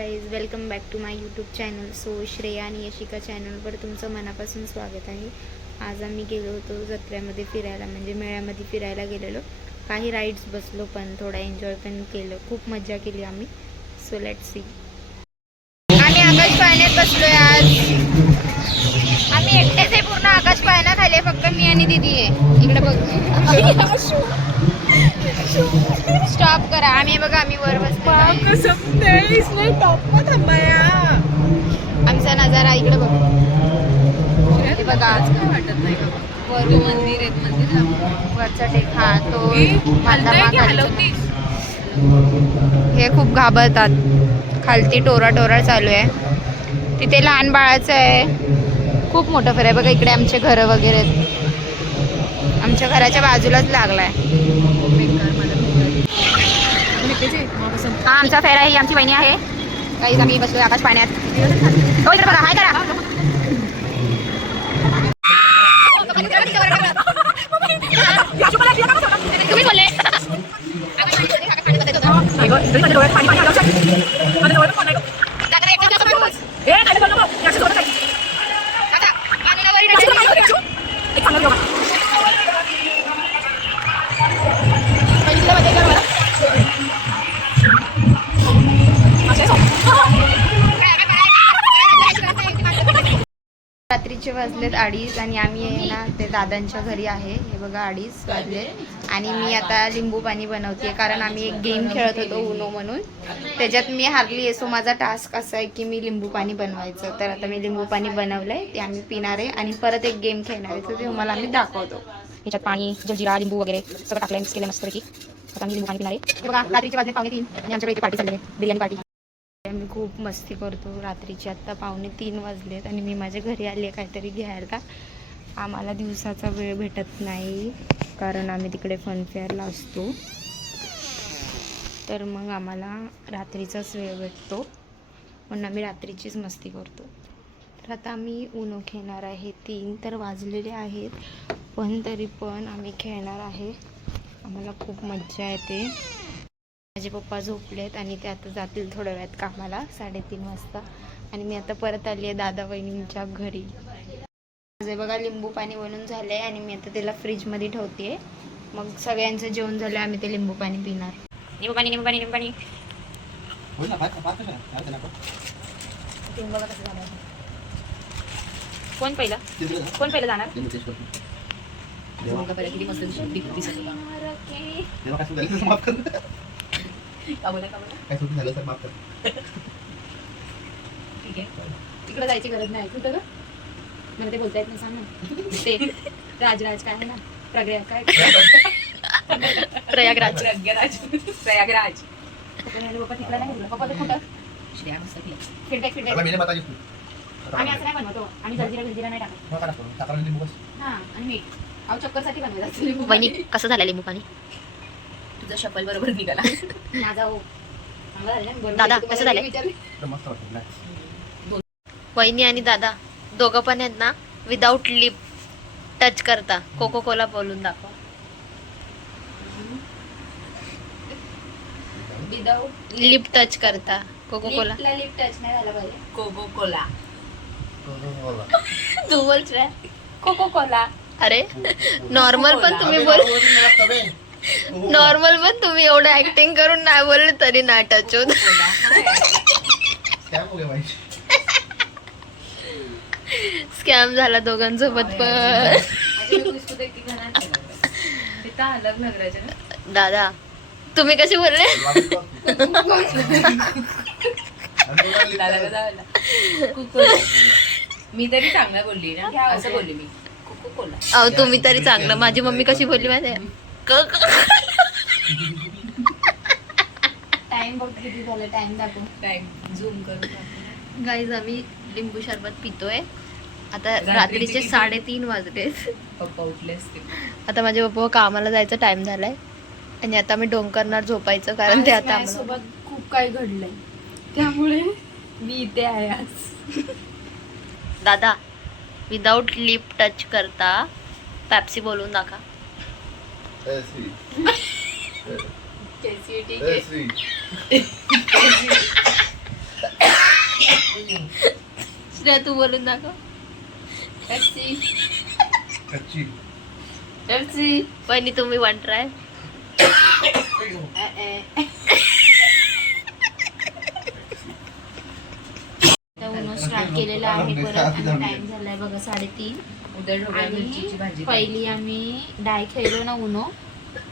Guys welcome back to my YouTube channel. So Shreya आणि यशिका चॅनलवर तुमचं मनापासून स्वागत आहे. आज आम्ही गेलो होतो जत्रेमध्ये फिरायला, म्हणजे मेळ्यामध्ये फिरायला गेलेलो. काही राईड्स बसलो, पण थोडा एन्जॉय पण केलं. खूप मजा केली आम्ही. So let's see. आम्ही आकाश पाळण्यात बसलोय आज. आम्ही एकटेच आहे पूर्ण आकाश पाळणा खाली, फक्त मी आणि दीदी आहे. इकडे बघ. स्टॉप करा. आम्ही बघा, आम्ही वर बसलो. आमचा नजारा इकडे बघ. हे बघा, आज काय वाटत नाही का वरून मंदिर आहे. मंदिर वरचा टेक. हा तो हे खूप घाबरतात. खालती टोरा टोरा चालू आहे. तिथे लहान बाळाचं आहे. खूप मोठं फेर आहे बघा. इकडे आमचे घर वगैरे आहेत. आमच्या घराच्या बाजूलाच लागलाय. हा आमचा फेरा. ही आमची बहिणी आहे. काहीच आम्ही बसलोय आकाश पाण्यात. हो इकडे बघा. हाय करा. तुम्ही बोलले रात्रीचे वाजलेत 2:30 आणि आम्ही आहे ना ते दादांच्या घरी आहे. हे बघा 2:30 वाजले आणि मी आता लिंबू पाणी बनवते, कारण आम्ही एक गेम खेळत होतो उनो म्हणून. त्याच्यात मी हारली आहे. सो माझा टास्क असा आहे की मी लिंबू पाणी बनवायचं. तर आता मी लिंबू पाणी बनवलंय, ते आम्ही पिणार आहे आणि परत एक गेम खेळणार आहे. तर ते तुम्हाला आम्ही दाखवतो. ह्याच्यात पाणी, जलजिरा, लिंबू वगैरे सगळं टाकलं, मिक्स केलं मस्तपैकी. आता आम्ही लिंबू पाणी पिणार आहे. हे बघा रात्रीचे वाजले 2:30 आणि आमच्याकडे इथे पार्टी चालली आहे, बिर्याणी पार्टी. आम्ही खूप मस्ती करतो रात्रीची. आत्ता 2:45 वाजलेत आणि मी माझ्या घरी आली आहे काहीतरी घ्यायला. आम्हाला दिवसाचा वेळ भेटत नाही, कारण आम्ही तिकडे फनफेअरला असतो. तर मग आम्हाला रात्रीचाच वेळ भेटतो, म्हणून आम्ही रात्रीचीच मस्ती करतो. तर आता आम्ही उनो खेळणार आहे. 3 तर वाजलेले आहेत, पण तरी पण आम्ही खेळणार आहे. आम्हाला खूप मज्जा येते. माझे पप्पा झोपलेत आणि ते आता जातील थोड्या वेळात कामाला 3:30 वाजता. आणि मी आता परत आली आहे दादा वहिनींच्या घरी. माझे बघा लिंबू पाणी बनून झालं आहे आणि मी आता त्याला फ्रीजमध्ये ठेवते. मग सगळ्यांचं जेवण झालं, आम्ही ते लिंबू पाणी पिणार. लिंबू पाणी लिंबू पाणी लिंबू पाणी. कोण पहिलं जाणार? तिकडे जायची गरज नाही. कुठं ग मला ते बोलता येत नाही. सांग ना. ते राजराज काय आहे ना, प्रयागराज. पप्पा तिकडे नाही. पप्पा तर कुठं फीडबॅक आम्ही असं नाही बनवतो. आम्ही जलजिरा नाही टाकत. हा आणि मीठ. अहो चक्करसाठी बनवायचं. वहिनी कसं झालं लिंबू पाणी? तुझा शपल बरोबर निघाला. माझा हो दादा कसं झालं? वहिनी आणि दादा दोघं पण आहेत ना, विदाउट लिप टच करता. कोको कोला बोलून दाखवा. विदाउट लिप टच करता. Coca Cola. लिप टच नाही झाला पाहिजे. Coca Cola. तू बोल श्रेया. Coca Cola. अरे नॉर्मल पण तुम्ही बोल. नॉर्मल पण तुम्ही एवढं ऍक्टिंग करून नाही बोलले तरी नाही टच होत. स्कॅम झाला दोघांसोबत पण. दादा तुम्ही कसे बोलले? मी तरी चांगला बोलली ना, असं बोलली मी. Cocoa Cola. अहो तुम्ही तरी चांगलं. माझी मम्मी कशी बोलली माहिती आहे? टाइम बघ किती झालं. टाइम दाखव. टाइम झूम करून. गाईज आम्ही लिंबू सरबत पितोय. आता रात्रीचे 3:30 वाजलेत. पप्पा उठले असते. आता माझ्या पप्पा कामाला जायचा टाइम झालाय आणि आता मी डोंगरनार झोपायचं, कारण ते आता सोबत खूप काही घडलंय, त्यामुळे मी इथे आहे आज. दादा विदाउट लिप टच करता पेप्सी बोलून दाखवा. कैसी है, ठीक है. श्रेया तू बोलून दाखव. पेप्सी. कच्ची. पेप्सी. वहिनी तुम्ही वन ट्राय. उनो स्टार्ट केलेला आहे परत आणि टाइम झालाय बघा 3:30. उद्या ढोबळ्या मिरचीची आणि भाजी. पहिली आम्ही डाय खेळलो ना उनो,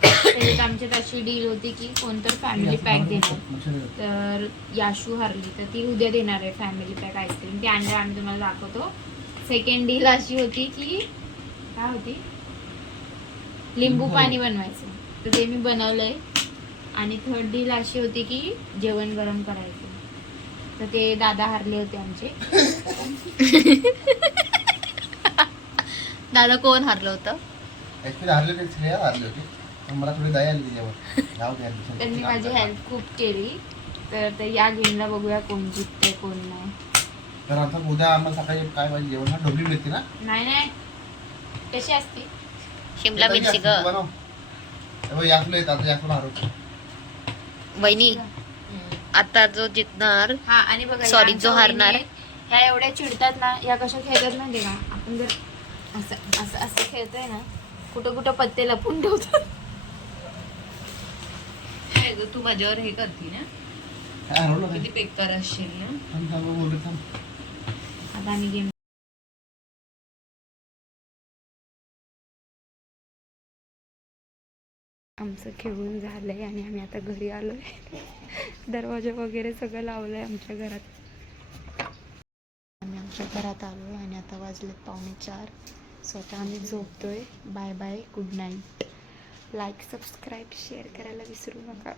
त्याच्यात आमच्यात अशी डील होती की कोणतर फॅमिली पॅक देणार. तर याशू हरली तर ती उद्या देणार आहे फॅमिली पॅक आईस्क्रीम. ती आणल्यावर आम्ही तुम्हाला दाखवतो. सेकंड डील अशी होती की काय होती, लिंबू पाणी बनवायचं, तर ते मी बनवलंय. आणि थर्ड डील अशी होती की जेवण गरम करायचं, तर ते दादा हारले होते आमचे. दादा कोण हारलं होतं? ऍक्च्युली हारले होते, श्रेया हारली होती, पण मला थोडी दया आली त्याच्यावर. जाऊ दे यार, त्यांनी माझी हेल्प खूप केली. तर या गेमला बघूया कोण जिंकते कोण नाही. तर आता उद्या आम्हाला सकाळी काय पाहिजे जेवण? ढोबळी मिळते ना? नाही कशी असते? शिमला मिरची ग यासला येत आता, यासला हरवतो. वहिनी. आता जो जिंकणार, हा आणि बघा Sorry, या जो आमच्या हारणार. वहिनी आहेत, ह्या एवढ्या चिडतात ना, या कशा खेळतात माहिती का, आपण जर असं असं असं खेळतोय ना, कुठं कुठं पत्ते लपून ठेवतात. काय ग, तू माझ्यावर हे करती ना, काय हरवलं काय? किती बेकार असशील ना. थांब, थांब, बोलू थांब. आता आम्ही गेम आमचं खेळून झालंय आणि आम्ही आता घरी आलोय. दरवाजा वगैरे सगळं लावलंय आमच्या घरात. आम्ही आमच्या घरात आलोय आणि आता वाजलेत 4:45. स्वतः आम्ही झोपतोय. Bye bye, good night. Like, subscribe, share करायला विसरू नका.